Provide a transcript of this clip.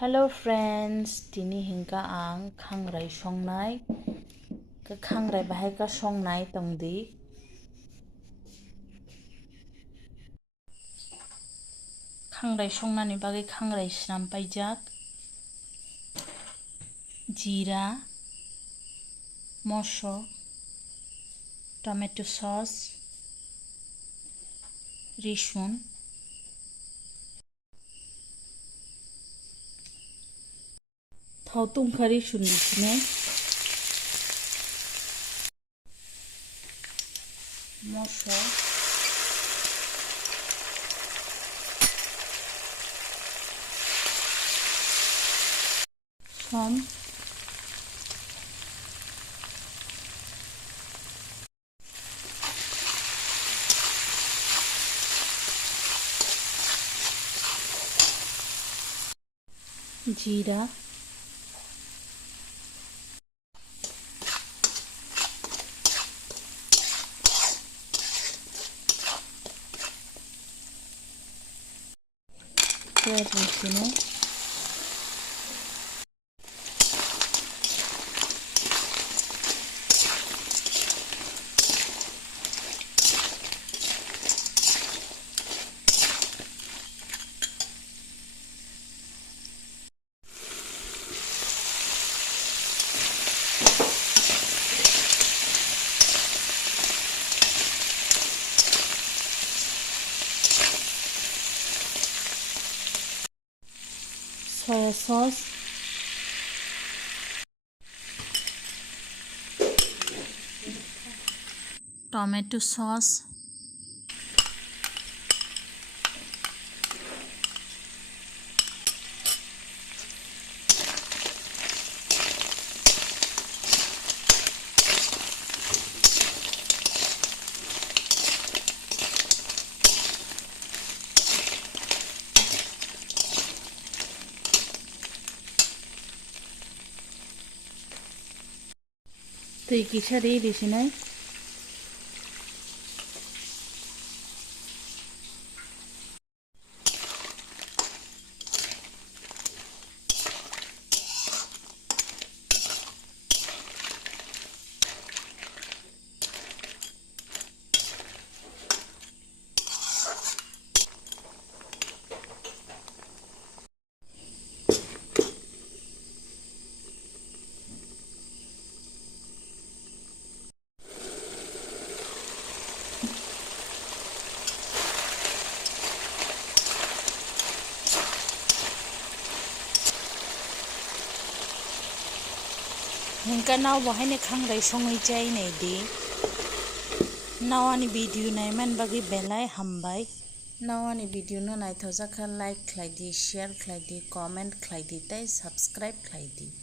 Hello friends, tini hingka ang khangrai songnai ke khangrai bahai ka songnai tongdi. Khangrai songnani bagai khangrai snam paijak. Jira, moso, tomato sauce, rishun, thau tungkha rishun disine, moso, som, jira, disine, soya sauce, tomato sauce, tui kisari disine. Hingka naw bahai khangrai songai chai nei di. Nawani video naiman bagi belai hambai. Nawani video no naithokjak like khlai di, share khlai di, comment khlai di tei subscribe khlai di.